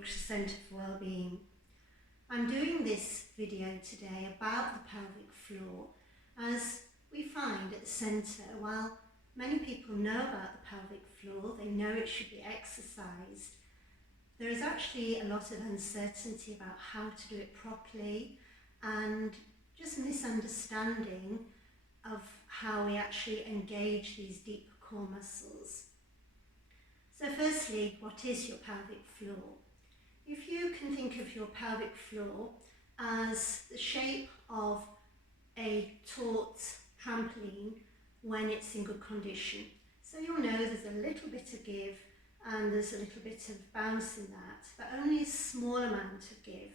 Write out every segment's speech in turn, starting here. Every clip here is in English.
Yorkshire Centre for Wellbeing. I'm doing this video today about the pelvic floor, as we find at the centre, while many people know about the pelvic floor, they know it should be exercised, there is actually a lot of uncertainty about how to do it properly and just misunderstanding of how we actually engage these deeper core muscles. So firstly, what is your pelvic floor? If you can think of your pelvic floor as the shape of a taut trampoline when it's in good condition. So you'll know there's a little bit of give and there's a little bit of bounce in that, but only a small amount of give.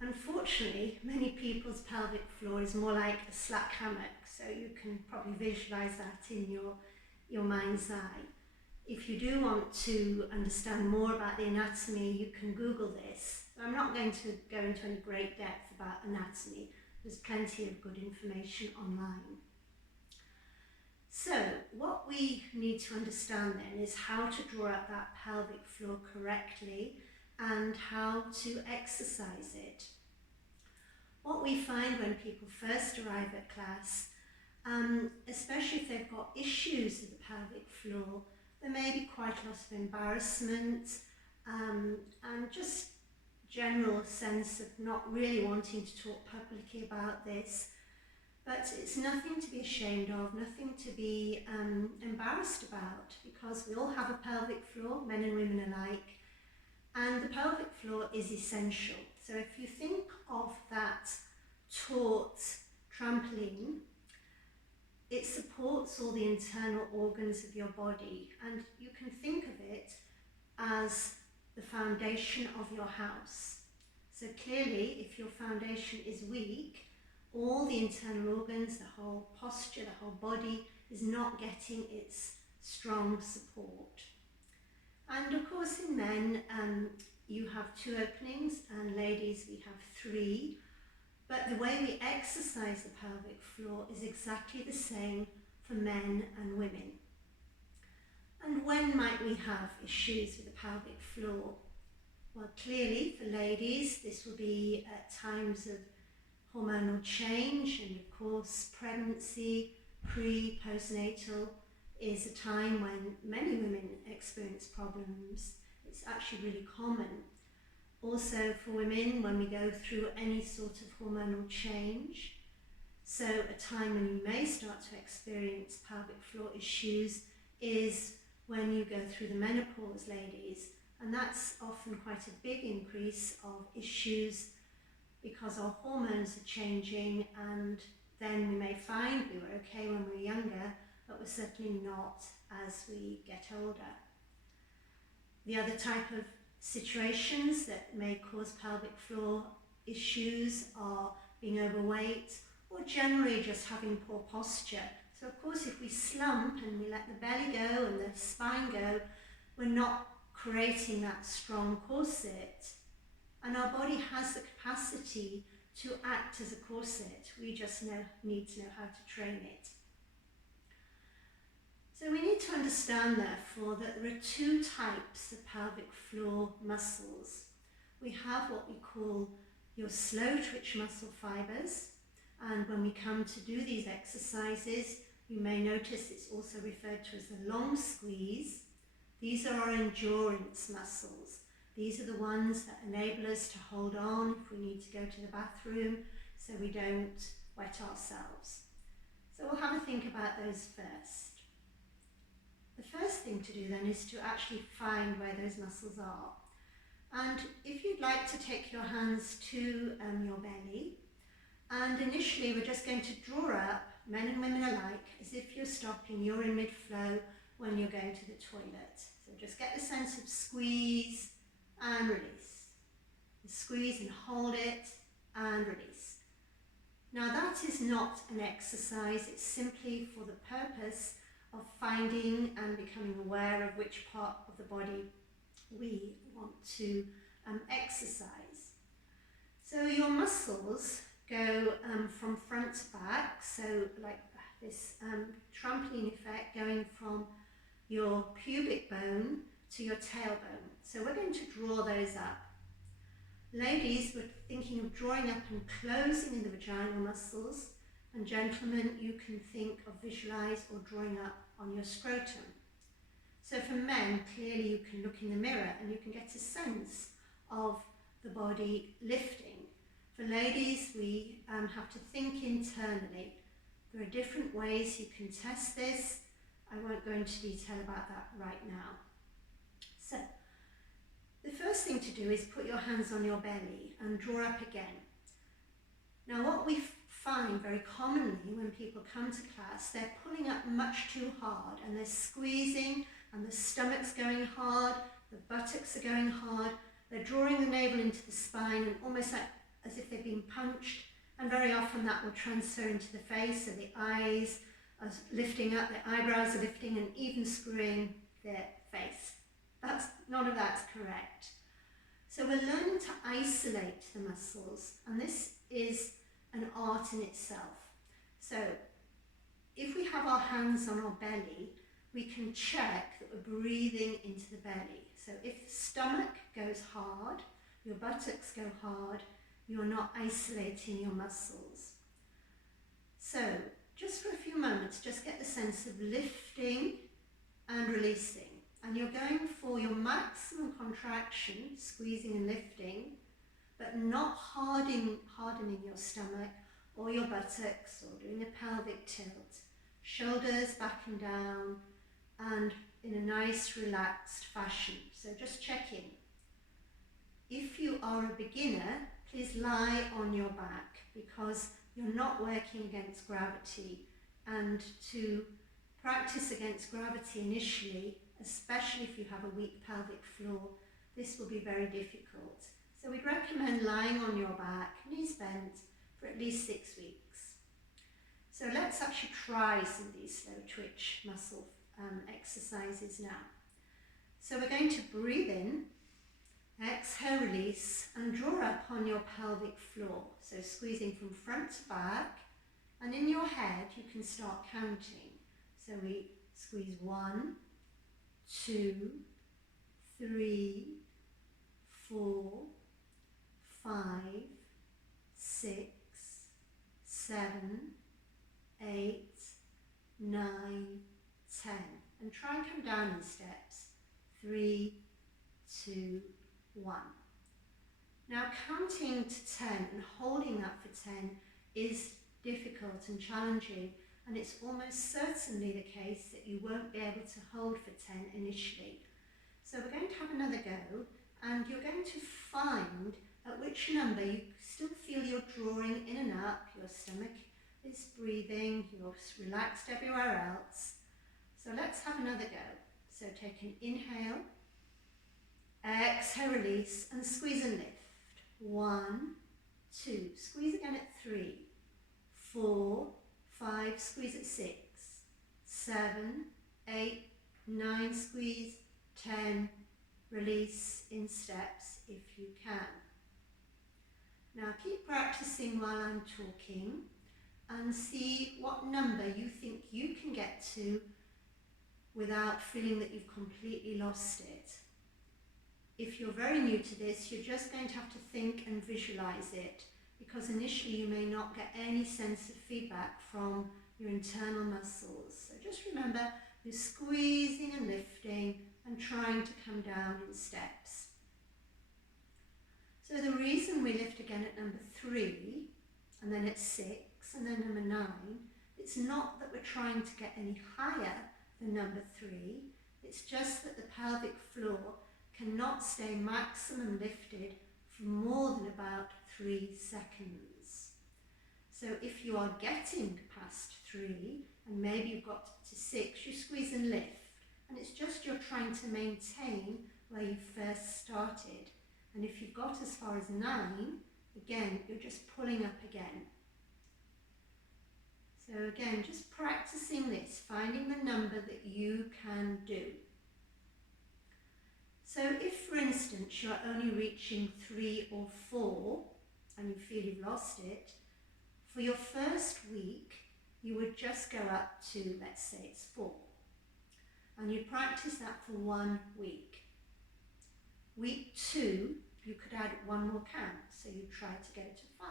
Unfortunately, many people's pelvic floor is more like a slack hammock, so you can probably visualize that in your mind's eye. If you do want to understand more about the anatomy, you can Google this. I'm not going to go into any great depth about anatomy. There's plenty of good information online. So what we need to understand then is how to draw up that pelvic floor correctly and how to exercise it. What we find when people first arrive at class, especially if they've got issues with the pelvic floor, there may be quite a lot of embarrassment and just general sense of not really wanting to talk publicly about this. But it's nothing to be ashamed of, nothing to be embarrassed about, because we all have a pelvic floor, men and women alike, and the pelvic floor is essential. So if you think of that taut trampoline, it supports all the internal organs of your body, and you can think of it as the foundation of your house. So clearly, if your foundation is weak, all the internal organs, the whole posture, the whole body is not getting its strong support. And of course in men, you have 2 openings, and ladies we have 3. But the way we exercise the pelvic floor is exactly the same for men and women. And when might we have issues with the pelvic floor? Well, clearly for ladies, this will be at times of hormonal change, and of course pregnancy, postnatal is a time when many women experience problems. It's actually really common. Also for women, when we go through any sort of hormonal change, so a time when you may start to experience pelvic floor issues is when you go through the menopause, ladies, and that's often quite a big increase of issues because our hormones are changing, and then we may find we were okay when we were younger, but we're certainly not as we get older. The other type of situations that may cause pelvic floor issues are being overweight or generally just having poor posture. So of course if we slump and we let the belly go and the spine go, we're not creating that strong corset, and our body has the capacity to act as a corset. We just need to know how to train it. So we need to understand, therefore, that there are 2 types of pelvic floor muscles. We have what we call your slow twitch muscle fibres, and when we come to do these exercises, you may notice it's also referred to as the long squeeze. These are our endurance muscles. These are the ones that enable us to hold on if we need to go to the bathroom so we don't wet ourselves. So we'll have a think about those first. The first thing to do then is to actually find where those muscles are. And if you'd like to take your hands to your belly, and initially we're just going to draw up, men and women alike, as if you're stopping urine mid-flow when you're going to the toilet. So just get the sense of squeeze and release. Squeeze and hold it and release. Now that is not an exercise, it's simply for the purpose of finding and becoming aware of which part of the body we want to exercise. So your muscles go from front to back, so like this trampoline effect going from your pubic bone to your tailbone. So we're going to draw those up. Ladies, we're thinking of drawing up and closing in the vaginal muscles, and gentlemen, you can think of visualize or drawing up on your scrotum. So for men, clearly you can look in the mirror and you can get a sense of the body lifting. For ladies, we have to think internally. There are different ways you can test this. I won't go into detail about that right now. So, the first thing to do is put your hands on your belly and draw up again. Now what we find very commonly when people come to class, they're pulling up much too hard and they're squeezing and the stomach's going hard, the buttocks are going hard, they're drawing the navel into the spine and almost like as if they've been punched, and very often that will transfer into the face, so the eyes are lifting up, the eyebrows are lifting and even screwing their face. None of that's correct. So we're learning to isolate the muscles, and this is an art in itself. So if we have our hands on our belly, we can check that we're breathing into the belly. So if the stomach goes hard, your buttocks go hard, you're not isolating your muscles. So just for a few moments, just get the sense of lifting and releasing. And you're going for your maximum contraction, squeezing and lifting, but not hardening your stomach or your buttocks or doing a pelvic tilt. Shoulders back and down and in a nice relaxed fashion. So just check in. If you are a beginner, please lie on your back because you're not working against gravity, and to practice against gravity initially, especially if you have a weak pelvic floor, this will be very difficult. So we'd recommend lying on your back, knees bent, for at least 6 weeks. So let's actually try some of these slow twitch muscle exercises now. So we're going to breathe in, exhale, release, and draw up on your pelvic floor. So squeezing from front to back, and in your head you can start counting. So we squeeze 1, 2, 3, 4, 5, 6, 7, 8, 9, 10. And try and come down in steps. 3, 2, 1. Now counting to 10 and holding that for 10 is difficult and challenging, and it's almost certainly the case that you won't be able to hold for 10 initially. So we're going to have another go, and you're going to find at which number you still feel you're drawing in and up, your stomach is breathing, you're relaxed everywhere else. So let's have another go. So take an inhale, exhale, release, and squeeze and lift. 1, 2, squeeze again at 3, 4, 5, squeeze at 6, 7, 8, 9, squeeze, 10, release in steps if you can. Now keep practicing while I'm talking and see what number you think you can get to without feeling that you've completely lost it. If you're very new to this, you're just going to have to think and visualize it, because initially you may not get any sense of feedback from your internal muscles. So just remember, you're squeezing and lifting and trying to come down in steps. So the reason we lift again at number 3, and then at 6, and then number 9, it's not that we're trying to get any higher than number 3, it's just that the pelvic floor cannot stay maximum lifted for more than about 3 seconds. So if you are getting past 3, and maybe you've got to 6, you squeeze and lift, and it's just you're trying to maintain where you first started. And if you've got as far as 9, again, you're just pulling up again. So again, just practicing this, finding the number that you can do. So if, for instance, you're only reaching 3 or 4, and you feel you've lost it, for your first week, you would just go up to, let's say it's 4. and you practice that for 1 week. Week 2, you could add 1 more count, so you try to go to 5.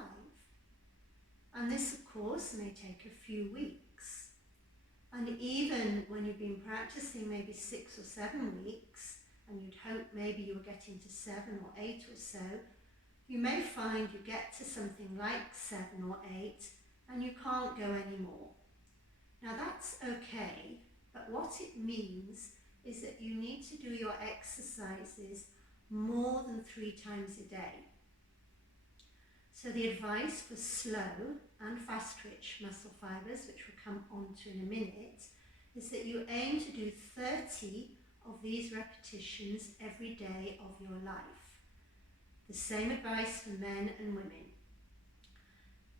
And this, of course, may take a few weeks. And even when you've been practicing maybe 6 or 7 weeks, and you'd hope maybe you were getting to 7 or 8 or so, you may find you get to something like 7 or 8 and you can't go anymore. Now that's okay, but what it means is that you need to do your exercises more than 3 times a day. So the advice for slow and fast twitch muscle fibers, which we'll come on to in a minute, is that you aim to do 30 of these repetitions every day of your life. The same advice for men and women.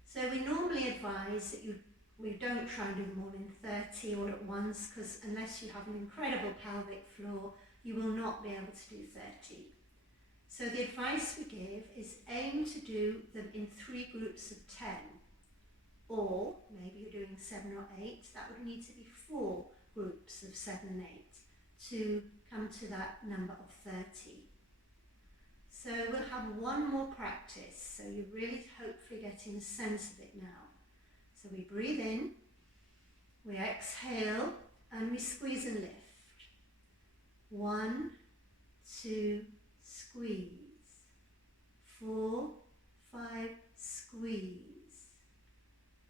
So we normally advise that we don't try and do them all in 30 all at once, because unless you have an incredible pelvic floor, you will not be able to do 30. So the advice we give is aim to do them in 3 groups of 10. Or maybe you're doing 7 or 8, that would need to be 4 groups of 7 and 8 to come to that number of 30. So we'll have 1 more practice, so you're really hopefully getting a sense of it now. So we breathe in, we exhale, and we squeeze and lift. 1, 2, squeeze. 4, 5, squeeze.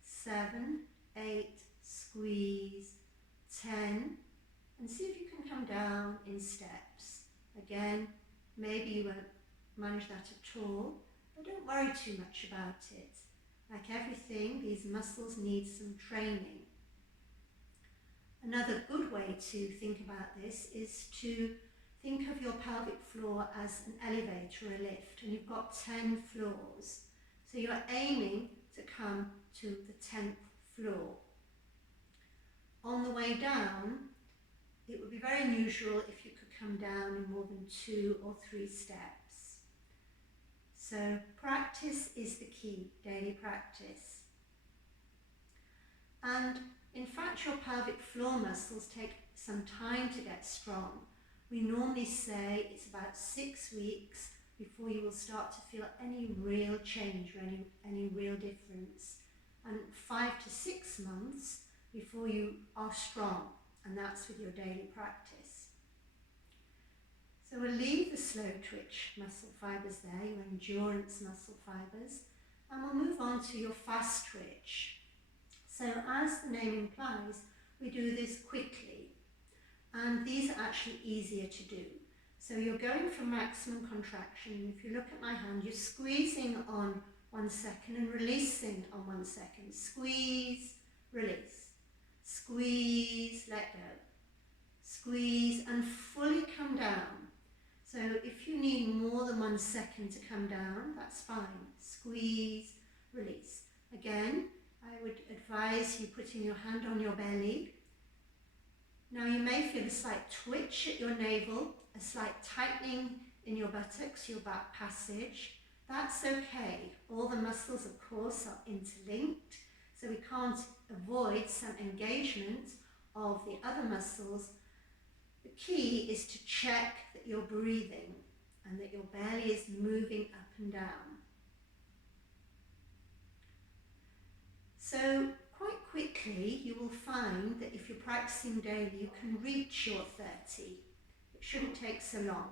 7, 8, squeeze. 10, and see if you can come down in steps. Again, maybe you won't manage that at all, but don't worry too much about it. Like everything, these muscles need some training. Another good way to think about this is to think of your pelvic floor as an elevator or a lift, and you've got 10 floors. So you're aiming to come to the 10th floor. On the way down, it would be very unusual if you could come down in more than 2 or 3 steps. So practice is the key, daily practice. And in fact, your pelvic floor muscles take some time to get strong. We normally say it's about 6 weeks before you will start to feel any real change or any real difference. And 5 to 6 months before you are strong, and that's with your daily practice. So we'll leave the slow twitch muscle fibers there, your endurance muscle fibers, and we'll move on to your fast twitch. So as the name implies, we do this quickly, and these are actually easier to do. So you're going for maximum contraction. If you look at my hand, you're squeezing on 1 second and releasing on 1 second. Squeeze, release. Squeeze, let go. Squeeze and fully come down. So if you need more than 1 second to come down, that's fine. Squeeze, release. Again, I would advise you putting your hand on your belly. Now you may feel a slight twitch at your navel, a slight tightening in your buttocks, your back passage. That's okay. All the muscles, of course, are interlinked, so we can't avoid some engagement of the other muscles. The key is to check that you're breathing and that your belly is moving up and down. So quite quickly you will find that if you're practicing daily, you can reach your 30. It shouldn't take so long.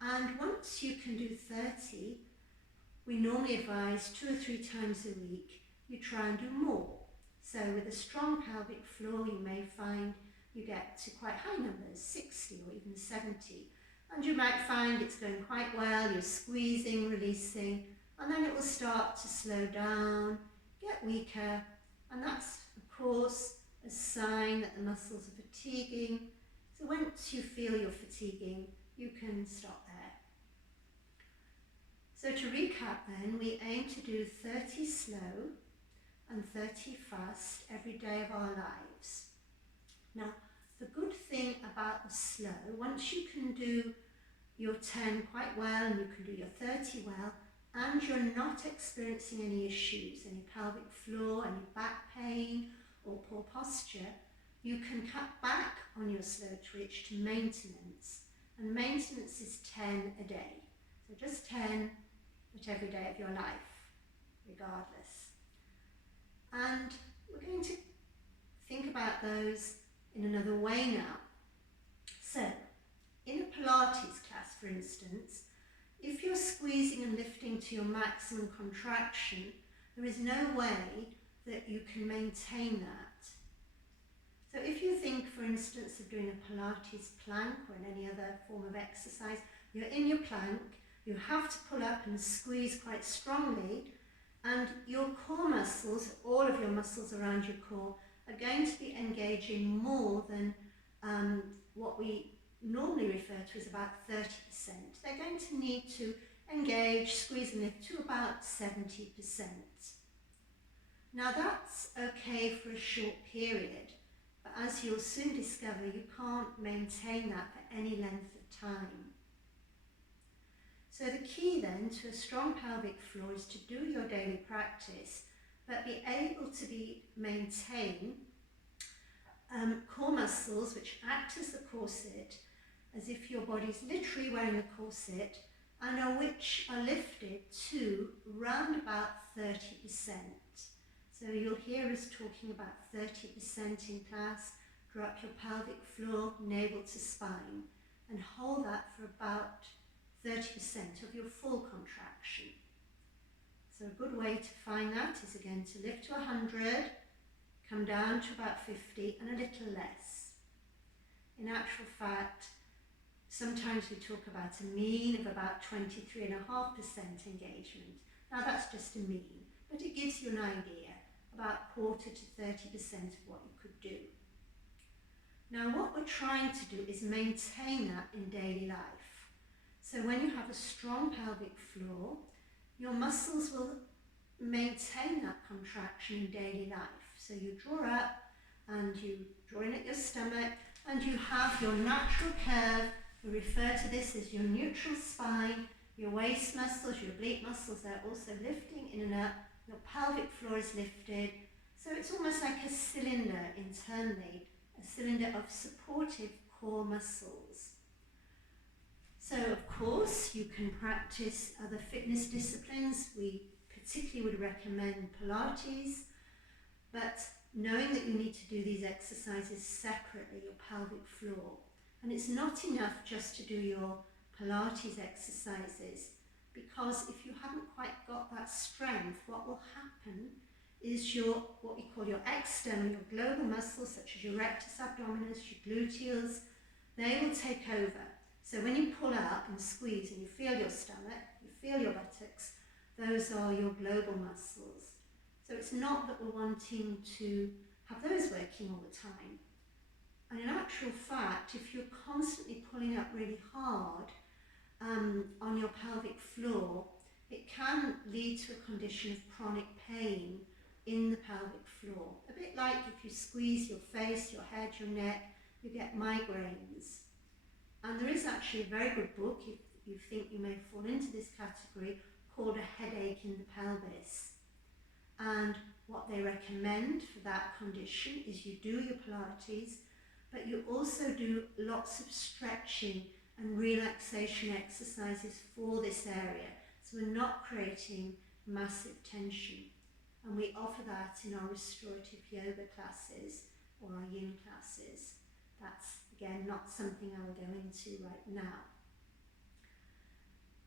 And once you can do 30, we normally advise 2 or 3 times a week you try and do more. So with a strong pelvic floor, you may find you get to quite high numbers, 60 or even 70. And you might find it's going quite well, you're squeezing, releasing, and then it will start to slow down, get weaker, and that's, of course, a sign that the muscles are fatiguing. So once you feel you're fatiguing, you can stop there. So to recap then, we aim to do 30 slow and 30 fast every day of our lives. Now, the good thing about the slow, once you can do your 10 quite well and you can do your 30 well, and you're not experiencing any issues, any pelvic floor, any back pain or poor posture, you can cut back on your slow twitch to maintenance, and maintenance is 10 a day. So just 10 at every day of your life, regardless. And we're going to think about those in another way now. So, in a Pilates class, for instance, if you're squeezing and lifting to your maximum contraction, there is no way that you can maintain that. So if you think, for instance, of doing a Pilates plank or in any other form of exercise, you're in your plank, you have to pull up and squeeze quite strongly, and your core muscles, all of your muscles around your core, are going to be engaging more than what we normally refer to as about 30%. They're going to need to engage, squeeze and lift to about 70%. Now that's okay for a short period, but as you'll soon discover, you can't maintain that for any length of time. So the key then to a strong pelvic floor is to do your daily practice, but be able to maintain core muscles which act as the corset, as if your body's literally wearing a corset, and which are lifted to round about 30%. So you'll hear us talking about 30% in class. Drop your pelvic floor, navel to spine, and hold that for about 30% of your full contraction. So a good way to find that is again to lift to 100, come down to about 50 and a little less. In actual fact, sometimes we talk about a mean of about 23.5% engagement. Now that's just a mean, but it gives you an idea, about quarter to 30% of what you could do. Now what we're trying to do is maintain that in daily life. So when you have a strong pelvic floor, your muscles will maintain that contraction in daily life. So you draw up and you draw in at your stomach and you have your natural curve. We refer to this as your neutral spine, your waist muscles, your oblique muscles, they're also lifting in and up. Your pelvic floor is lifted. So it's almost like a cylinder internally, a cylinder of supportive core muscles. So of course you can practice other fitness disciplines. We particularly would recommend Pilates, but knowing that you need to do these exercises separately, your pelvic floor. And it's not enough just to do your Pilates exercises, because if you haven't quite got that strength, what will happen is your, what we call your external, your global muscles, such as your rectus abdominis, your gluteals, they will take over. So when you pull up and squeeze and you feel your stomach, you feel your buttocks, those are your global muscles. So it's not that we're wanting to have those working all the time. And in actual fact, if you're constantly pulling up really hard on your pelvic floor, it can lead to a condition of chronic pain in the pelvic floor. A bit like if you squeeze your face, your head, your neck, you get migraines. And there is actually a very good book, if you think you may fall into this category, called A Headache in the Pelvis. And what they recommend for that condition is you do your Pilates, but you also do lots of stretching and relaxation exercises for this area. So we're not creating massive tension. And we offer that in our restorative yoga classes or our yin classes. That's, again, not something I will go into right now.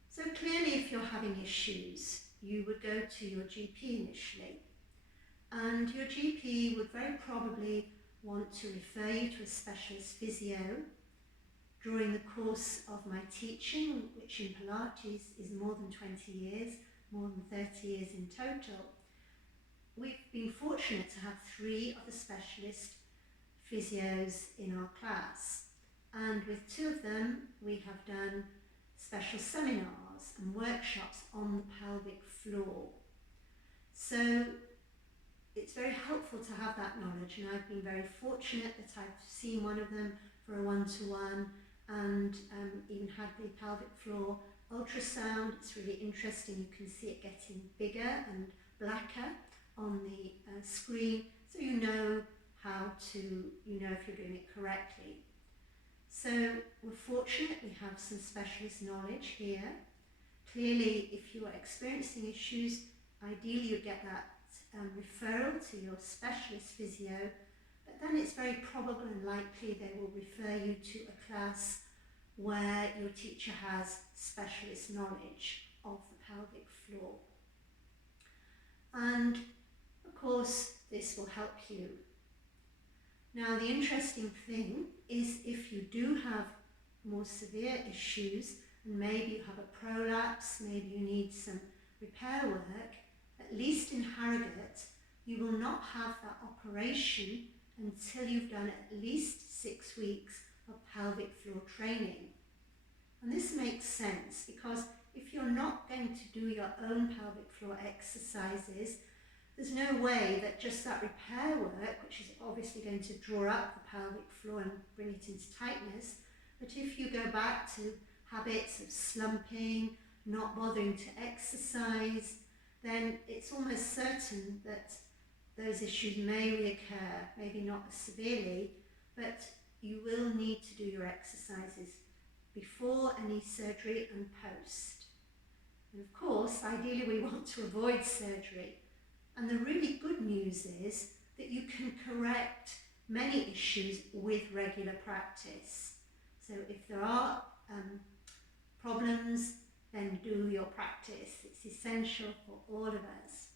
So clearly, if you're having issues, you would go to your GP initially. And your GP would very probably want to refer you to a specialist physio. During the course of my teaching, which in Pilates is more than 20 years, more than 30 years in total, we've been fortunate to have 3 of the specialist physios in our class. And with 2 of them, we have done special seminars and workshops on the pelvic floor. So it's very helpful to have that knowledge, and I've been very fortunate that I've seen one of them for a one-to-one and even had the pelvic floor ultrasound. It's really interesting. You can see it getting bigger and blacker on the screen, so you know how to, if you're doing it correctly. So we're fortunate we have some specialist knowledge here. Clearly, if you are experiencing issues, ideally you get that referral to your specialist physio, but then it's very probable and likely they will refer you to a class where your teacher has specialist knowledge of the pelvic floor. And of course, this will help you. Now, the interesting thing is if you do have more severe issues, and maybe you have a prolapse, maybe you need some repair work, at least in Harrogate, you will not have that operation until you've done at least 6 weeks of pelvic floor training. And this makes sense because if you're not going to do your own pelvic floor exercises, there's no way that just that repair work, which is obviously going to draw up the pelvic floor and bring it into tightness, but if you go back to habits of slumping, not bothering to exercise, then it's almost certain that those issues may reoccur, maybe not as severely, but you will need to do your exercises before any surgery and post. And of course, ideally we want to avoid surgery. And the really good news is that you can correct many issues with regular practice. So if there are problems, then do your practice. It's essential for all of us.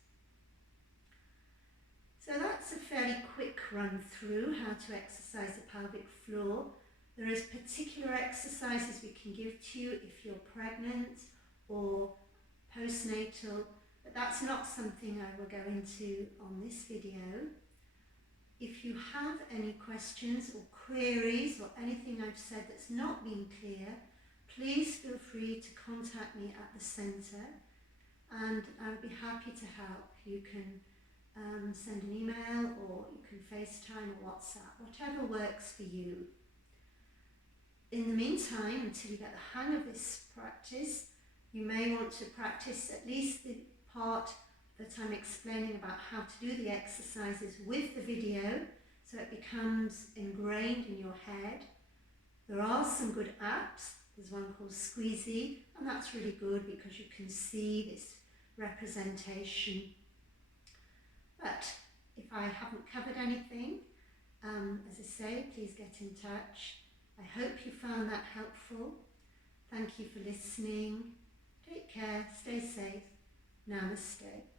So that's a fairly quick run through how to exercise the pelvic floor. There is particular exercises we can give to you if you're pregnant or postnatal, but that's not something I will go into on this video. If you have any questions or queries or anything I've said that's not been clear, please feel free to contact me at the centre and I'll be happy to help. You can send an email or you can FaceTime or WhatsApp, whatever works for you. In the meantime, until you get the hang of this practice, you may want to practice at least the part that I'm explaining about how to do the exercises with the video so it becomes ingrained in your head. There are some good apps. There's one called Squeezy, and that's really good because you can see this representation. But if I haven't covered anything, as I say, please get in touch. I hope you found that helpful. Thank you for listening. Take care, stay safe. Namaste.